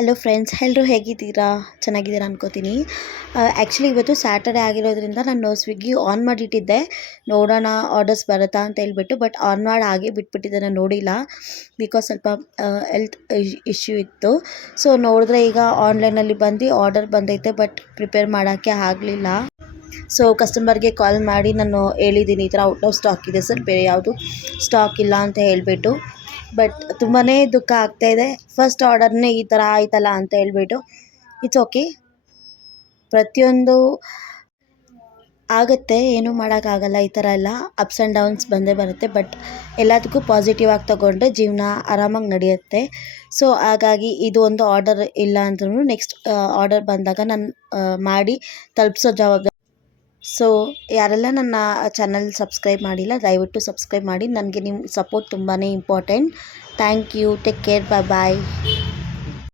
Hello friends, ಎಲ್ಲರೂ ಹೇಗಿದ್ದೀರಾ? ಚೆನ್ನಾಗಿದ್ದೀರಾ ಅನ್ಕೋತೀನಿ. ಆ್ಯಕ್ಚುಲಿ ಇವತ್ತು ಸ್ಯಾಟರ್ಡೆ ಆಗಿರೋದ್ರಿಂದ ನಾನು ಸ್ವಿಗ್ಗಿ ಆನ್ ಮಾಡಿಟ್ಟಿದ್ದೆ, ನೋಡೋಣ ಆರ್ಡರ್ಸ್ ಬರುತ್ತಾ ಅಂತ ಹೇಳ್ಬಿಟ್ಟು. ಬಟ್ ಆನ್ ಮಾಡಿ ಹಾಗೆ ಬಿಟ್ಬಿಟ್ಟಿದ್ದೆ, ನಾನು ನೋಡಿಲ್ಲ. ಬಿಕಾಸ್ ಸ್ವಲ್ಪ ಹೆಲ್ತ್ ಇಶ್ಯೂ ಇತ್ತು. ಸೊ ನೋಡಿದ್ರೆ ಈಗ ಆನ್ಲೈನಲ್ಲಿ ಬಂದು ಆರ್ಡರ್ ಬಂದೈತೆ, ಬಟ್ ಪ್ರಿಪೇರ್ ಮಾಡೋಕ್ಕೆ ಆಗಲಿಲ್ಲ. ಸೊ ಕಸ್ಟಮರ್ಗೆ ಕಾಲ್ ಮಾಡಿ ನಾನು ಹೇಳಿದ್ದೀನಿ, ಈ ಥರ ಔಟ್ ಆಫ್ ಸ್ಟಾಕ್ ಇದೆ ಸರ್, ಬೇರೆ ಯಾವುದು ಸ್ಟಾಕ್ ಇಲ್ಲ ಅಂತ ಹೇಳಿಬಿಟ್ಟು. ಬಟ್ ತುಂಬಾ ದುಃಖ ಆಗ್ತಾಯಿದೆ. ಫಸ್ಟ್ ಆರ್ಡರ್ನೇ ಈ ಥರ ಆಯ್ತಲ್ಲ ಅಂತ ಹೇಳ್ಬಿಟ್ಟು. ಇಟ್ಸ್ ಓಕೆ, ಪ್ರತಿಯೊಂದು ಆಗುತ್ತೆ, ಏನೂ ಮಾಡೋಕ್ಕಾಗಲ್ಲ. ಈ ಥರ ಎಲ್ಲ ಅಪ್ಸ್ ಆ್ಯಂಡ್ ಡೌನ್ಸ್ ಬಂದೇ ಬರುತ್ತೆ. ಬಟ್ ಎಲ್ಲದಕ್ಕೂ ಪಾಸಿಟಿವ್ ಆಗಿ ತೊಗೊಂಡ್ರೆ ಜೀವನ ಆರಾಮಾಗಿ ನಡೆಯುತ್ತೆ. ಸೊ ಹಾಗಾಗಿ ಇದು ಒಂದು ಆರ್ಡರ್ ಇಲ್ಲ ಅಂದ್ರೂ ನೆಕ್ಸ್ಟ್ ಆರ್ಡರ್ ಬಂದಾಗ ನಾನು ಮಾಡಿ ತಲುಪಿಸೋ ಜವಾಬ್ದಾರಿ. ಸೊ ಯಾರೆಲ್ಲ ನನ್ನ ಚಾನಲ್ ಸಬ್ಸ್ಕ್ರೈಬ್ ಮಾಡಿಲ್ಲ, ದಯವಿಟ್ಟು ಸಬ್ಸ್ಕ್ರೈಬ್ ಮಾಡಿ. ನನಗೆ ನಿಮ್ಮ ಸಪೋರ್ಟ್ ತುಂಬಾ important. Thank you. Take care. Bye.